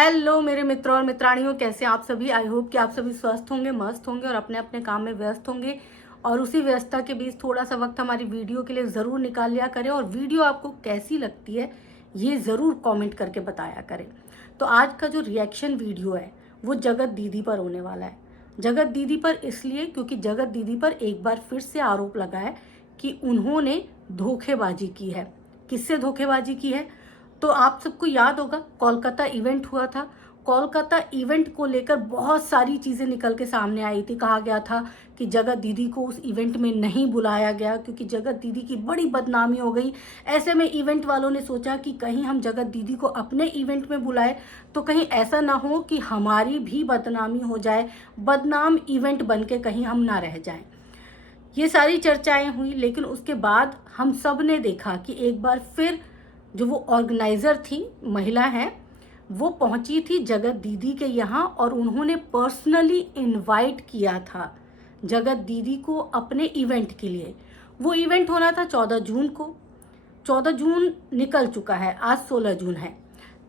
Hello मेरे मित्रों और मित्राणियों, कैसे आप सभी। आई होप कि आप सभी स्वस्थ होंगे, मस्त होंगे और अपने अपने काम में व्यस्त होंगे। और उसी व्यस्तता के बीच थोड़ा सा वक्त हमारी वीडियो के लिए ज़रूर निकाल लिया करें। और वीडियो आपको कैसी लगती है ये ज़रूर कमेंट करके बताया करें। तो आज का जो रिएक्शन वीडियो है वो जगत दीदी पर होने वाला है। जगत दीदी पर इसलिए क्योंकि जगत दीदी पर एक बार फिर से आरोप लगा है कि उन्होंने धोखेबाजी की है। किससे धोखेबाजी की है? तो आप सबको याद होगा, कोलकाता इवेंट हुआ था। कोलकाता इवेंट को लेकर बहुत सारी चीज़ें निकल के सामने आई थी। कहा गया था कि जगत दीदी को उस इवेंट में नहीं बुलाया गया क्योंकि जगत दीदी की बड़ी बदनामी हो गई। ऐसे में इवेंट वालों ने सोचा कि कहीं हम जगत दीदी को अपने इवेंट में बुलाए तो कहीं ऐसा ना हो कि हमारी भी बदनामी हो जाए, बदनाम इवेंट बन के कहीं हम ना रह जाएं। ये सारी चर्चाएं हुई, लेकिन उसके बाद हम सब ने देखा कि एक बार फिर जो वो ऑर्गेनाइज़र थी, महिला है, वो पहुंची थी जगत दीदी के यहाँ और उन्होंने पर्सनली इनवाइट किया था जगत दीदी को अपने इवेंट के लिए। वो इवेंट होना था 14 जून को। 14 जून निकल चुका है, आज 16 जून है।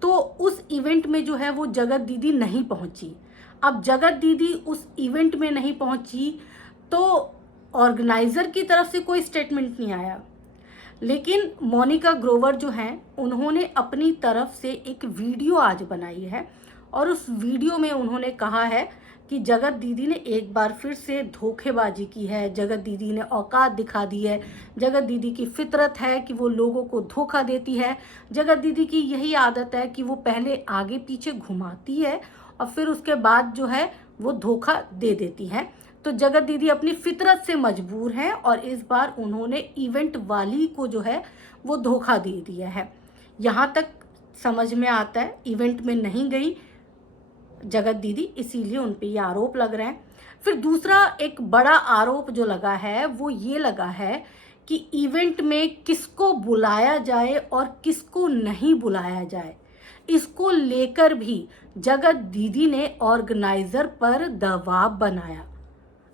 तो उस इवेंट में जो है वो जगत दीदी नहीं पहुंची। अब जगत दीदी उस इवेंट में नहीं पहुंची तो ऑर्गेनाइज़र की तरफ से कोई स्टेटमेंट नहीं आया। लेकिन मोनिका ग्रोवर जो हैं उन्होंने अपनी तरफ से एक वीडियो आज बनाई है और उस वीडियो में उन्होंने कहा है कि जगत दीदी ने एक बार फिर से धोखेबाजी की है, जगत दीदी ने औकात दिखा दी है, जगत दीदी की फितरत है कि वो लोगों को धोखा देती है, जगत दीदी की यही आदत है कि वो पहले आगे पीछे घुमाती है और फिर उसके बाद जो है वो धोखा दे देती है। तो जगत दीदी अपनी फितरत से मजबूर हैं और इस बार उन्होंने इवेंट वाली को जो है वो धोखा दे दिया है। यहाँ तक समझ में आता है, इवेंट में नहीं गई जगत दीदी, इसीलिए उन पे ये आरोप लग रहे हैं। फिर दूसरा एक बड़ा आरोप जो लगा है वो ये लगा है कि इवेंट में किसको बुलाया जाए और किसको नहीं बुलाया जाए, इसको लेकर भी जगत दीदी ने ऑर्गेनाइजर पर दबाव बनाया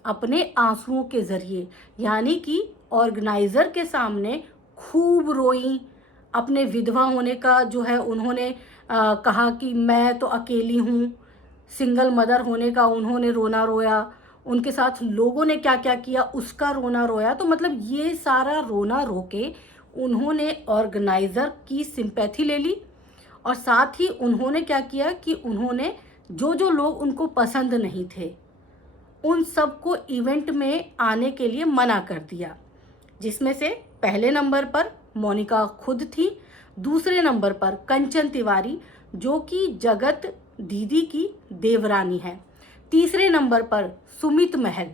अपने आंसुओं के जरिए। यानी कि ऑर्गेनाइजर के सामने खूब रोई, अपने विधवा होने का जो है उन्होंने कहा कि मैं तो अकेली हूँ, सिंगल मदर होने का उन्होंने रोना रोया, उनके साथ लोगों ने क्या क्या किया उसका रोना रोया। तो मतलब ये सारा रोना रो के उन्होंने ऑर्गेनाइज़र की सिंपैथी ले ली और साथ ही उन्होंने क्या किया कि उन्होंने जो जो लोग उनको पसंद नहीं थे उन सबको इवेंट में आने के लिए मना कर दिया, जिसमें से पहले नंबर पर मोनिका खुद थी, दूसरे नंबर पर कंचन तिवारी जो कि जगत दीदी की देवरानी है, तीसरे नंबर पर सुमित महल,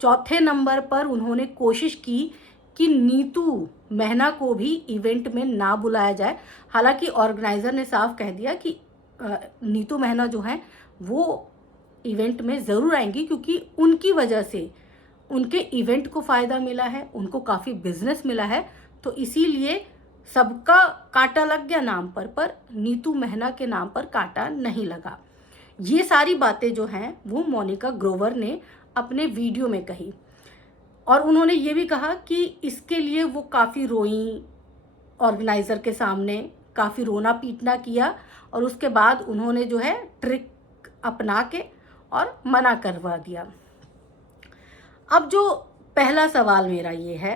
चौथे नंबर पर उन्होंने कोशिश की कि नीतू महना को भी इवेंट में ना बुलाया जाए। हालांकि ऑर्गेनाइजर ने साफ कह दिया कि नीतू महना जो है वो इवेंट में ज़रूर आएंगी क्योंकि उनकी वजह से उनके इवेंट को फ़ायदा मिला है, उनको काफ़ी बिजनेस मिला है। तो इसीलिए सबका कांटा लग गया नाम पर नीतू महना के नाम पर कांटा नहीं लगा। ये सारी बातें जो हैं वो मोनिका ग्रोवर ने अपने वीडियो में कही और उन्होंने ये भी कहा कि इसके लिए वो काफ़ी रोई, ऑर्गेनाइज़र के सामने काफ़ी रोना पीटना किया और उसके बाद उन्होंने जो है ट्रिक अपना के और मना करवा दिया। अब जो पहला सवाल मेरा ये है,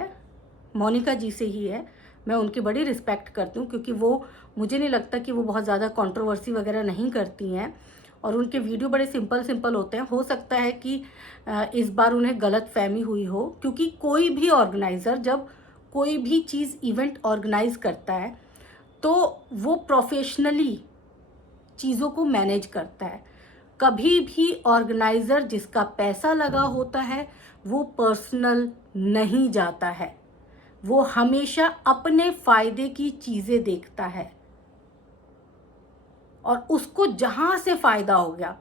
मोनिका जी से ही है। मैं उनकी बड़ी रिस्पेक्ट करती हूँ क्योंकि वो, मुझे नहीं लगता कि वो बहुत ज़्यादा कंट्रोवर्सी वगैरह नहीं करती हैं और उनके वीडियो बड़े सिंपल होते हैं। हो सकता है कि इस बार उन्हें गलत फहमी हुई हो क्योंकि कोई भी ऑर्गेनाइज़र जब कोई भी चीज़ इवेंट ऑर्गेनाइज करता है तो वो प्रोफेशनली चीज़ों को मैनेज करता है। कभी भी ऑर्गेनाइज़र जिसका पैसा लगा होता है वो पर्सनल नहीं जाता है, वो हमेशा अपने फायदे की चीज़ें देखता है और उसको जहाँ से फ़ायदा हो गया,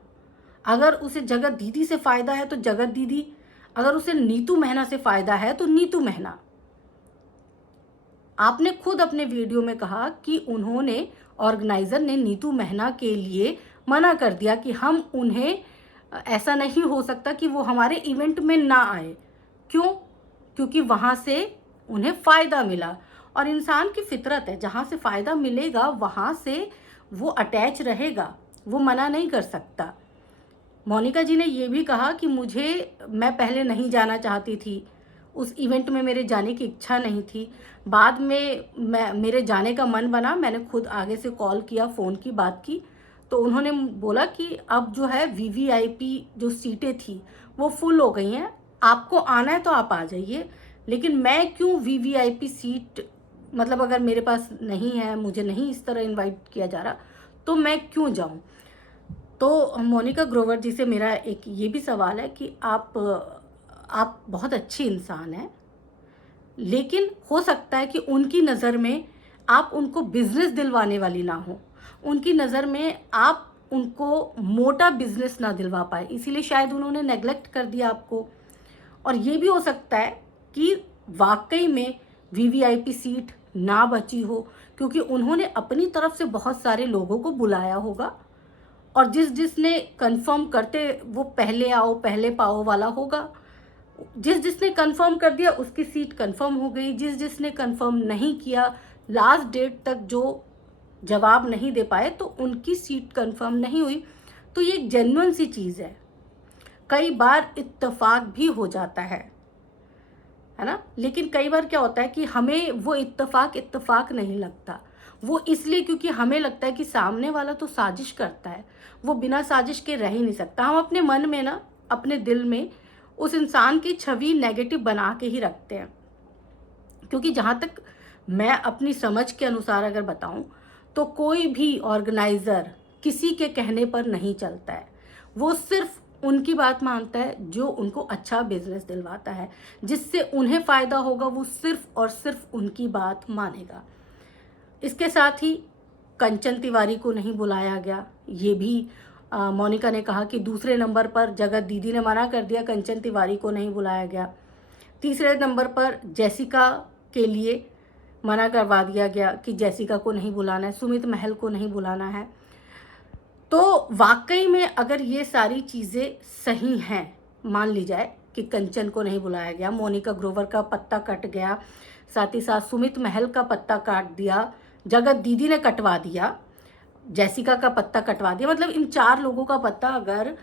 अगर उसे जगत दीदी से फ़ायदा है तो जगत दीदी, अगर उसे नीतू महना से फ़ायदा है तो नीतू महना। आपने खुद अपने वीडियो में कहा कि उन्होंने, ऑर्गेनाइज़र ने नीतू महना के लिए मना कर दिया कि हम उन्हें, ऐसा नहीं हो सकता कि वो हमारे इवेंट में ना आए। क्यों? क्योंकि वहाँ से उन्हें फ़ायदा मिला और इंसान की फितरत है, जहाँ से फ़ायदा मिलेगा वहाँ से वो अटैच रहेगा, वो मना नहीं कर सकता। मोनिका जी ने ये भी कहा कि मैं पहले नहीं जाना चाहती थी, उस इवेंट में मेरे जाने की इच्छा नहीं थी। बाद में मेरे जाने का मन बना, मैंने खुद आगे से कॉल किया, फ़ोन की, बात की, तो उन्होंने बोला कि अब जो है वीवीआईपी जो सीटें थी वो फुल हो गई हैं, आपको आना है तो आप आ जाइए, लेकिन मैं क्यों वीवीआईपी सीट, मतलब अगर मेरे पास नहीं है, मुझे नहीं इस तरह इनवाइट किया जा रहा, तो मैं क्यों जाऊं। तो मोनिका ग्रोवर जी से मेरा एक ये भी सवाल है कि आप बहुत अच्छी इंसान हैं, लेकिन हो सकता है कि उनकी नज़र में आप उनको बिजनेस दिलवाने वाली ना हो, उनकी नज़र में आप उनको मोटा बिजनेस ना दिलवा पाए, इसीलिए शायद उन्होंने नेग्लेक्ट कर दिया आपको। और ये भी हो सकता है कि वाकई में वीवीआईपी सीट ना बची हो, क्योंकि उन्होंने अपनी तरफ से बहुत सारे लोगों को बुलाया होगा, और जिसने कंफर्म करते वो पहले आओ पहले पाओ वाला होगा। जिसने कंफर्म कर दिया उसकी सीट कंफर्म हो गई, जिसने कंफर्म नहीं किया, लास्ट डेट तक जो जवाब नहीं दे पाए, तो उनकी सीट कंफर्म नहीं हुई। तो ये एक जेन्युइन सी चीज़ है। कई बार इत्तेफाक भी हो जाता है ना, लेकिन कई बार क्या होता है कि हमें वो इत्तेफाक नहीं लगता। वो इसलिए क्योंकि हमें लगता है कि सामने वाला तो साजिश करता है, वो बिना साजिश के रह ही नहीं सकता। हम अपने मन में ना, अपने दिल में उस इंसान की छवि नेगेटिव बना के ही रखते हैं। क्योंकि जहाँ तक मैं अपनी समझ के अनुसार अगर बताऊं, तो कोई भी ऑर्गेनाइज़र किसी के कहने पर नहीं चलता है। वो सिर्फ उनकी बात मानता है जो उनको अच्छा बिजनेस दिलवाता है, जिससे उन्हें फ़ायदा होगा, वो सिर्फ और सिर्फ उनकी बात मानेगा। इसके साथ ही कंचन तिवारी को नहीं बुलाया गया, ये भी मोनिका ने कहा कि दूसरे नंबर पर जगत दीदी ने मना कर दिया, कंचन तिवारी को नहीं बुलाया गया। तीसरे नंबर पर जेसिका के लिए मना करवा दिया गया कि जेसिका को नहीं बुलाना है, सुमित महल को नहीं बुलाना है। तो वाकई में अगर ये सारी चीज़ें सही हैं, मान ली जाए कि कंचन को नहीं बुलाया गया, मोनिका ग्रोवर का पत्ता कट गया, साथ ही साथ सुमित महल का पत्ता काट दिया, जगत दीदी ने कटवा दिया, जेसिका का पत्ता कटवा दिया, मतलब इन 4 लोगों का पत्ता अगर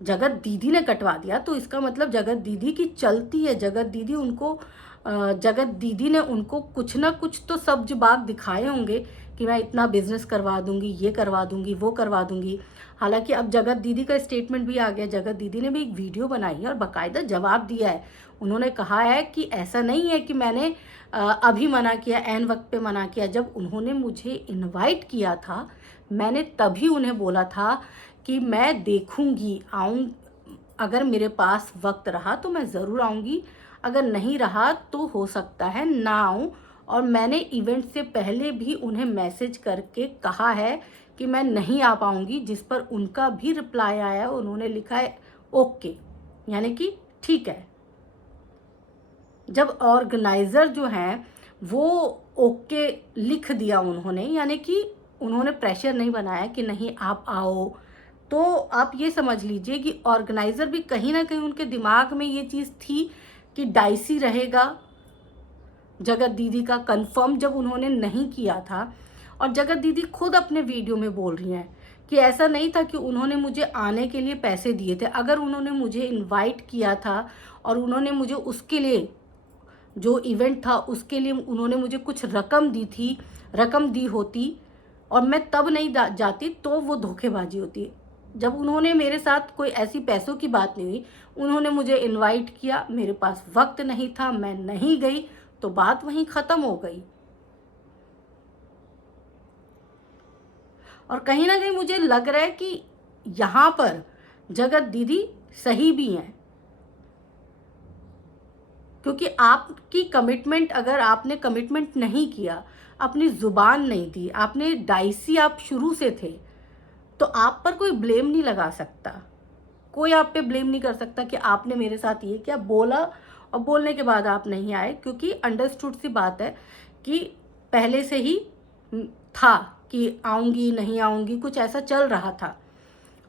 जगत दीदी ने कटवा दिया, तो इसका मतलब जगत दीदी की चलती है। जगत दीदी ने उनको कुछ ना कुछ तो सब्ज बाग दिखाए होंगे कि मैं इतना बिजनेस करवा दूंगी, ये करवा दूंगी, वो करवा दूंगी। हालांकि अब जगत दीदी का स्टेटमेंट भी आ गया, जगत दीदी ने भी एक वीडियो बनाई है और बाकायदा जवाब दिया है। उन्होंने कहा है कि ऐसा नहीं है कि मैंने अभी मना किया, ऐन वक्त पे मना किया। जब उन्होंने मुझे इनवाइट किया था, मैंने तभी उन्हें बोला था कि मैं देखूंगी, अगर मेरे पास वक्त रहा तो मैं ज़रूर आऊँगी, अगर नहीं रहा तो हो सकता है ना आऊँ। और मैंने इवेंट से पहले भी उन्हें मैसेज करके कहा है कि मैं नहीं आ पाऊँगी, जिस पर उनका भी रिप्लाई आया, उन्होंने लिखा है ओके, यानी कि ठीक है। जब ऑर्गेनाइज़र जो हैं वो ओके लिख दिया उन्होंने, यानी कि उन्होंने प्रेशर नहीं बनाया कि नहीं आप आओ, तो आप ये समझ लीजिए कि ऑर्गेनाइज़र भी कहीं ना कहीं उनके दिमाग में ये चीज़ थी कि डाइसी रहेगा जगत दीदी का कंफर्म, जब उन्होंने नहीं किया था। और जगत दीदी खुद अपने वीडियो में बोल रही हैं कि ऐसा नहीं था कि उन्होंने मुझे आने के लिए पैसे दिए थे। अगर उन्होंने मुझे इनवाइट किया था और उन्होंने मुझे उसके लिए, जो इवेंट था उसके लिए उन्होंने मुझे कुछ रकम दी होती और मैं तब नहीं जाती, तो वो धोखेबाजी होती। जब उन्होंने मेरे साथ कोई ऐसी पैसों की बात नहीं हुई, उन्होंने मुझे इनवाइट किया, मेरे पास वक्त नहीं था, मैं नहीं गई, तो बात वहीं ख़त्म हो गई। और कहीं ना कहीं मुझे लग रहा है कि यहाँ पर जगत दीदी सही भी हैं, क्योंकि आपकी कमिटमेंट, अगर आपने कमिटमेंट नहीं किया, अपनी ज़ुबान नहीं दी, आपने डाइसी आप शुरू से थे, तो आप पर कोई ब्लेम नहीं लगा सकता, कोई आप पे ब्लेम नहीं कर सकता कि आपने मेरे साथ ये क्या बोला और बोलने के बाद आप नहीं आए, क्योंकि अंडरस्टूड सी बात है कि पहले से ही था कि आऊँगी नहीं आऊँगी, कुछ ऐसा चल रहा था।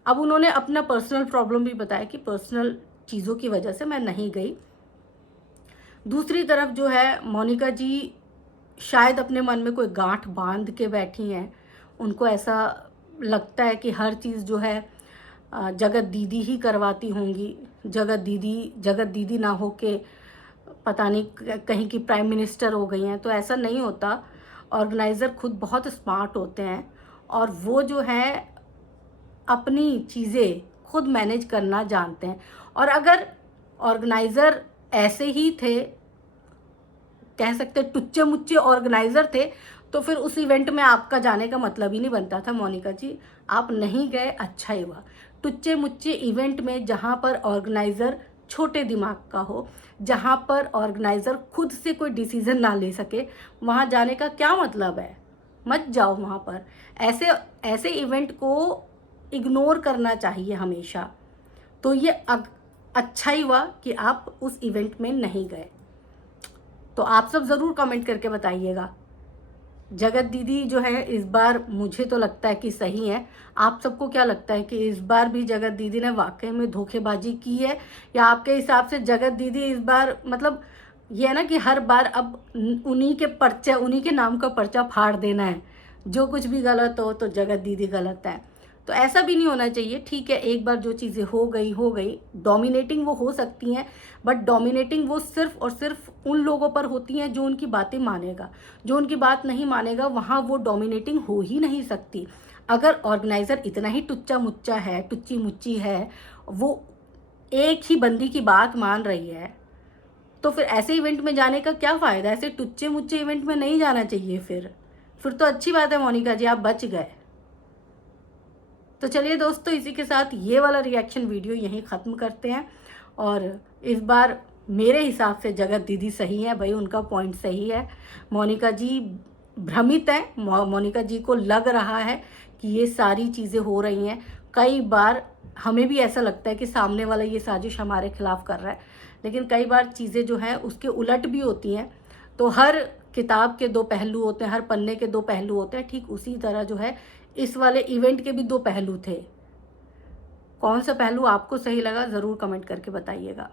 अब उन्होंने अपना पर्सनल प्रॉब्लम भी बताया कि पर्सनल चीज़ों की वजह से मैं नहीं गई। दूसरी तरफ जो है, मोनिका जी शायद अपने मन में कोई गांठ बांध के बैठी हैं, उनको ऐसा लगता है कि हर चीज़ जो है जगत दीदी ही करवाती होंगी, जगत दीदी ना हो के पता नहीं कहीं की प्राइम मिनिस्टर हो गई हैं, तो ऐसा नहीं होता। ऑर्गेनाइज़र खुद बहुत स्मार्ट होते हैं और वो जो है अपनी चीज़ें खुद मैनेज करना जानते हैं। और अगर ऑर्गेनाइज़र ऐसे ही थे, कह सकते टुच्चे मुच्चे ऑर्गेनाइज़र थे, तो फिर उस इवेंट में आपका जाने का मतलब ही नहीं बनता था। मोनिका जी, आप नहीं गए, अच्छा ही हुआ। टुच्चे मुच्चे इवेंट में जहाँ पर ऑर्गेनाइज़र छोटे दिमाग का हो, जहाँ पर ऑर्गेनाइज़र खुद से कोई डिसीज़न ना ले सके, वहाँ जाने का क्या मतलब है? मत जाओ वहाँ पर। ऐसे इवेंट को इग्नोर करना चाहिए हमेशा। तो ये अच्छा ही हुआ कि आप उस इवेंट में नहीं गए। तो आप सब ज़रूर कमेंट करके बताइएगा। जगत दीदी जो है इस बार मुझे तो लगता है कि सही है। आप सबको क्या लगता है कि इस बार भी जगत दीदी ने वाकई में धोखेबाजी की है, या आपके हिसाब से जगत दीदी इस बार मतलब ये है ना कि हर बार अब उन्हीं के नाम का पर्चा फाड़ देना है, जो कुछ भी गलत हो तो जगत दीदी गलत है। तो ऐसा भी नहीं होना चाहिए। ठीक है, एक बार जो चीज़ें हो गई। डोमिनेटिंग वो हो सकती हैं, बट डोमिनेटिंग वो सिर्फ और सिर्फ उन लोगों पर होती हैं जो उनकी बातें मानेगा। जो उनकी बात नहीं मानेगा वहाँ वो डोमिनेटिंग हो ही नहीं सकती। अगर ऑर्गेनाइज़र इतना ही टुच्चा मुच्चा है, टुच्ची मुच्ची है, वो एक ही बंदी की बात मान रही है, तो फिर ऐसे इवेंट में जाने का क्या फ़ायदा? ऐसे टुच्चे मुच्चे इवेंट में नहीं जाना चाहिए। फिर तो अच्छी बात है मोनिका जी, आप बच गए। तो चलिए दोस्तों, इसी के साथ ये वाला रिएक्शन वीडियो यहीं ख़त्म करते हैं। और इस बार मेरे हिसाब से जगत दीदी सही है भाई, उनका पॉइंट सही है। मोनिका जी भ्रमित है, मोनिका जी को लग रहा है कि ये सारी चीज़ें हो रही हैं। कई बार हमें भी ऐसा लगता है कि सामने वाला ये साजिश हमारे खिलाफ कर रहा है, लेकिन कई बार चीज़ें जो हैं उसके उलट भी होती हैं। तो हर किताब के दो पहलू होते हैं, हर पन्ने के दो पहलू होते हैं। ठीक उसी तरह जो है इस वाले इवेंट के भी दो पहलू थे। कौन सा पहलू आपको सही लगा ज़रूर कमेंट करके बताइएगा।